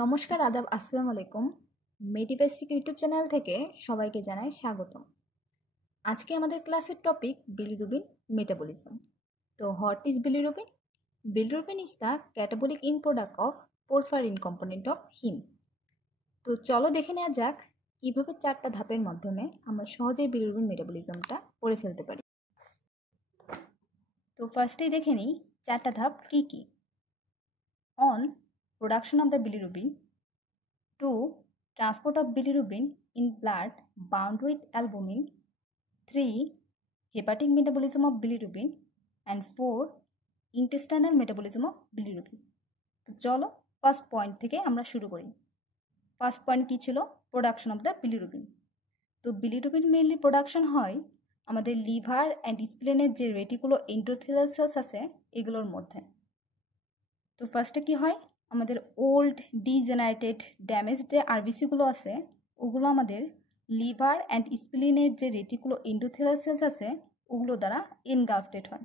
নমস্কার, আদাব, আসসালামু আলাইকুম। মেডিবেসিক ইউটিউব চ্যানেল থেকে সবাইকে জানাই স্বাগত। আজকে আমাদের ক্লাসের টপিক বিলিরুবিন মেটাবলিজম। তো what is bilirubin? Bilirubin is the catabolic in product of porphyrin component of him. তো চলো দেখে নেওয়া যাক কিভাবে 4টা ধাপের মাধ্যমে আমরা সহজেই বিলিরুবিন মেটাবলিজমটা করে ফেলতে পারি। তো ফার্স্টেই দেখে নিই 4টা ধাপ কি কি। On production of the bilirubin, 2. Transport of bilirubin in blood bound with albumin. 3. Hepatic metabolism of bilirubin. And 4. Intestinal metabolism of bilirubin. তো চলো ফার্স্ট পয়েন্ট থেকে আমরা শুরু করি। ফার্স্ট পয়েন্ট কী ছিল? Production of the bilirubin. তো বিলিরুবিন মেইনলি প্রোডাকশন হয় আমাদের লিভার অ্যান্ড স্প্লেনের যে রেটিকুলো এন্ডোথেলিয়াল সেলস আছে এগুলোর মধ্যে। তো ফার্স্টে কী হয়, আমাদের ওল্ড ডিজেনারেটেড ড্যামেজ যে আরবিসিগুলো আছে ওগুলো আমাদের লিভার অ্যান্ড স্প্লিনের যে রেটিকুলো এন্ডোথেলিয়াল সেলস আছে ওগুলো দ্বারা এনগালফটেড হয়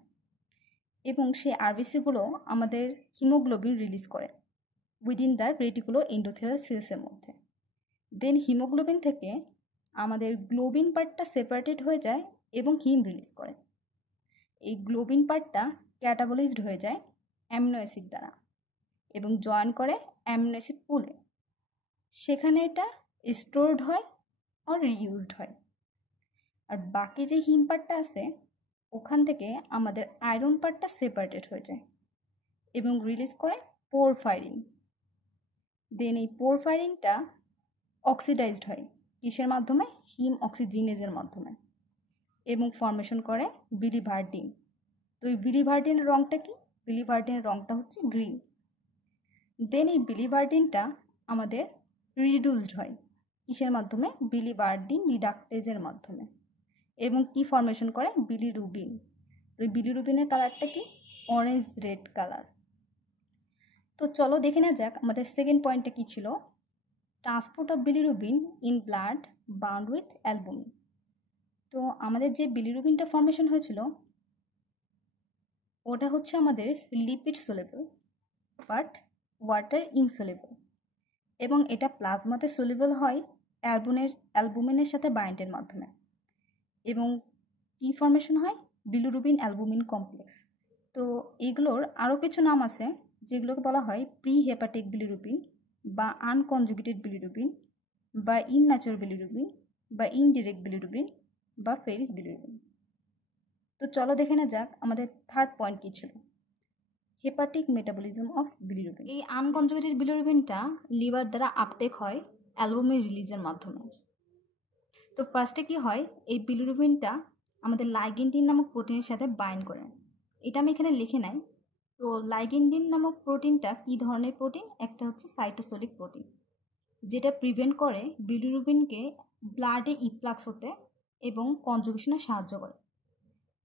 এবং সেই আরবিসিগুলো আমাদের হিমোগ্লোবিন রিলিজ করে উইদিন দ্য রেটিকুলো এন্ডোথেলিয়াল সেলসের মধ্যে। দেন হিমোগ্লোবিন থেকে আমাদের গ্লোবিন পার্টটা সেপারেটেড হয়ে যায় এবং হিম রিলিজ করে। এই গ্লোবিন পার্টটা ক্যাটাবলাইজড হয়ে যায় অ্যামিনো অ্যাসিড দ্বারা এবং জয়েন করে অ্যামিনো অ্যাসিড পুলে। সেখানে এটা স্টোরড হয় আর রিইউজড হয়। আর বাকি যে হিম পার্টটা আছে ওখান থেকে আমাদের আয়রন পার্টটা সেপারেটেড হয়ে যায় এবং রিলিজ করে পোরফাইরিন। দেন এই পোরফাইরিনটা অক্সিডাইজড হয় কিসের মাধ্যমে? হিম অক্সিজিনেজের মাধ্যমে এবং ফর্মেশন করে বিলিভার্ডিন। তো এই বিলিভার্ডিনের রঙটা কি? বিলিভার্ডিনের রঙটা হচ্ছে গ্রিন। দেন এই বিলিভার্ডিনটা আমাদের রিডিউসড হয় কিসের মাধ্যমে? বিলিভার্ডিন রিডাক্টেজের মাধ্যমে এবং কি ফর্মেশন করে? বিলিরুবিন। তো এই বিলিরুবিনের কালারটা কি? Orange red colour. তো চলো দেখে নেওয়া যাক আমাদের সেকেন্ড পয়েন্টটা কী ছিল। Transport of bilirubin in blood bound with albumin. তো আমাদের যে বিলিরুবিনটা ফর্মেশন হয়েছিল ওটা হচ্ছে আমাদের লিপিড সোলেবল বাট ওয়াটার ইনসোলেবল এবং এটা প্লাজমাতে সোলেবল হয় অ্যালবুমিনের সাথে বাইন্ডের মাধ্যমে এবং কি ফর্মেশন হয়? Bilirubin albumin complex. তো এগুলোর আরও কিছু নাম আছে যেগুলোকে বলা হয় প্রি হেপাটিক বিলিরুবিন বা আনকনজুগেটেড বিলিরুবিন বা ইনম্যাচিওর বিলিরুবিন বা ইনডিরেক্ট বিলিরুবিন বা ফেরিস বিলিরুবিন। তো চলো দেখে না যাক আমাদের থার্ড পয়েন্ট কী ছিল। Hepatic metabolism of bilirubin. এই আনকনজুগেটেড বিলিরুবিনটা লিভার দ্বারা আপটেক হয় অ্যালবুমিন রিলিজের মাধ্যমে। তো ফার্স্টে কি হয়, এই বিলিরুবিনটা আমাদের লাইগেন্ডিন নামক প্রোটিনের সাথে বাইন্ড করে। এটা আমি এখানে লিখে নাই। তো লাইগেন্ডিন নামক প্রোটিনটা কি ধরনের প্রোটিন? একটা হচ্ছে সাইটোসোলিক প্রোটিন যেটা প্রিভেন্ট করে বিলিরুবিনকে ব্লাডে ইফ্লাক্স হতে এবং কনজুগেশনে সাহায্য করে।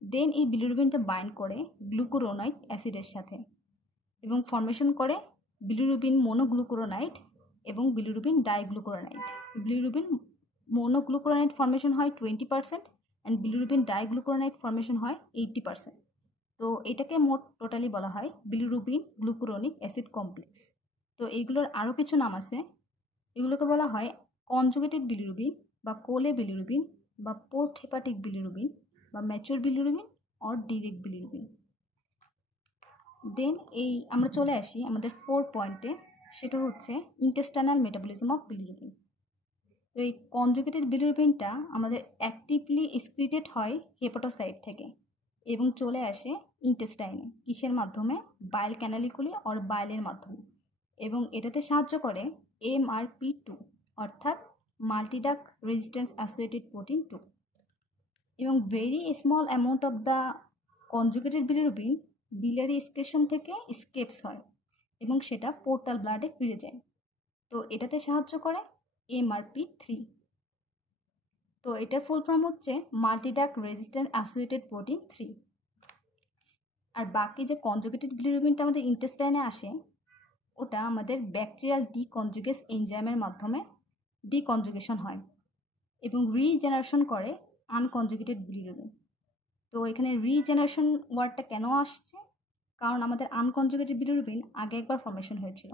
দেন এই বিলিরুবিনটা বাইন্ড করে গ্লুকুরোনাইড অ্যাসিডের সাথে এবং ফর্মেশন করে বিলিরুবিন মোনোগ্লুকুরোনাইড এবং বিলিরুবিন ডাইগ্লুকুরোনাইড। বিলিরুবিন মোনোগ্লুকুরোনাইড ফর্মেশন হয় 20% অ্যান্ড বিলিরুবিন ডাইগ্লুকুরোনাইড ফর্মেশন হয় 80%। তো এটাকে মোট টোটালি বলা হয় বিলিরুবিন গ্লুকুরোনিক অ্যাসিড কমপ্লেক্স। তো এইগুলোর আরও কিছু নাম আছে। এগুলোকে বলা হয় কনজুগেটেড বিলিরুবিন বা কোলে বিলিরুবিন বা পোস্ট হেপাটিক বিলিরুবিন বা mature bilirubin or direct bilirubin. Then এই আমরা চলে আসি আমাদের ফোর্থ পয়েন্টে, সেটা হচ্ছে ইন্টেস্টাইনাল মেটাবলিজম অফ বিলিরুবিন। তো এই কনজুগেটেড বিলিরুবিনটা আমাদের অ্যাক্টিভলি এক্সক্রিটেড হয় হেপাটোসাইট থেকে এবং চলে আসে ইন্টেস্টাইনে কিসের মাধ্যমে? বাইল ক্যানালিকুলি অর বাইলের মাধ্যমে এবং এটাতে সাহায্য করে MRP2 অর্থাৎ মাল্টিডাক রেজিস্ট্যান্স অ্যাসোসিয়েটেড প্রোটিন 2 এবং very small amount of the conjugated bilirubin biliary excretion থেকে স্কেপস হয় এবং সেটা পোর্টাল ব্লাডে ফিরে যায়। তো এটাতে সাহায্য করে MRP3। তো এটার ফুল ফর্ম হচ্ছে মাল্টিডাক রেজিস্ট্যান্ট অ্যাসোসিয়েটেড প্রোটিন 3। আর বাকি যে কনজুগেটেড বিলিরুবিনটা আমাদের ইন্টেস্টাইনে আসে ওটা আমাদের ব্যাকটেরিয়াল ডিকনজুগেস এনজাইমের মাধ্যমে ডিকনজুগেশন হয় এবং রিজেনারেশন করে আনকনজুগেটেড বিলিরুবিন। তো এখানে রিজেনারেশন ওয়ার্ডটা কেন আসছে? কারণ আমাদের আনকনজুগেটেড বিলিরুবিন আগে একবার ফর্মেশন হয়েছিল,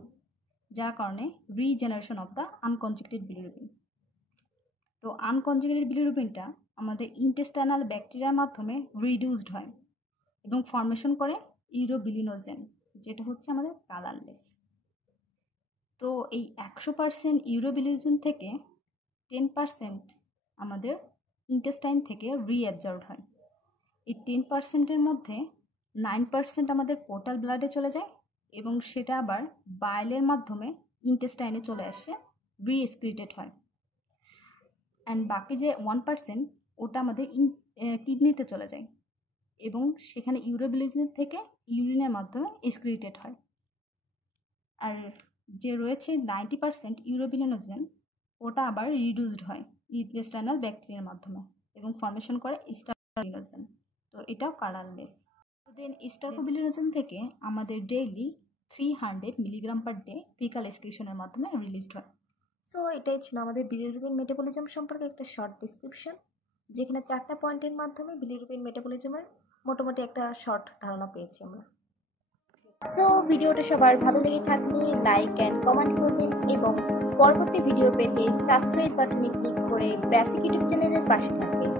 যার কারণে regeneration of the unconjugated bilirubin. তো আনকনজুগেটেড বিলিরুবিনটা আমাদের ইন্টেস্টাইনাল ব্যাকটেরিয়ার মাধ্যমে রিডিউসড হয় এবং ফর্মেশন করে ইউরোবিলিনোজেন, যেটা হচ্ছে আমাদের কালারলেস। তো এই 100% ইউরোবিলিনোজেন থেকে 10% আমাদের ইন্টেস্টাইন থেকে রিঅ্যাবজর্বড হয়। এই 10%-এর মধ্যে 9% আমাদের পোর্টাল ব্লাডে চলে যায় এবং সেটা আবার বাইলের মাধ্যমে ইন্টেস্টাইনে চলে আসে, রিএক্সক্রিটেড হয়। অ্যান্ড বাকি যে 1% ওটা আমাদের কিডনিতে চলে যায় এবং সেখানে ইউরোবিলিনোজেন থেকে ইউরিনের মাধ্যমে এক্সক্রিটেড হয়। আর যে রয়েছে 90% ইউরোবিলিনোজেন, ওটা আবার রিডিউসড হয় ইন্টেস্টাইনাল ব্যাকটেরিয়ার মাধ্যমে এবং ফর্মেশন করে স্টারকোবিলিনোজেন। তো এটাও কালারলেস। দেন স্টারকোবিলিনোজেন থেকে আমাদের daily 300 milligram per day faecal এক্সক্রিশনের মাধ্যমে রিলিজড হয়। সো এটাই ছিল আমাদের বিলিরুবিন মেটাবলিজম সম্পর্কে একটা শর্ট ডিসক্রিপশন, যেখানে 4টা পয়েন্টের মাধ্যমে বিলিরুবিন মেটাবলিজমের মোটামুটি একটা শর্ট ধারণা পেয়েছি আমরা। সো ভিডিওটা সবার ভালো লেগে থাকলে লাইক অ্যান্ড কমেন্ট করবেন এবং পরবর্তী ভিডিও পেতে সাবস্ক্রাইব বাটনে ক্লিক করে বেসিক ইউটিউব চ্যানেলের পাশে থাকবেন।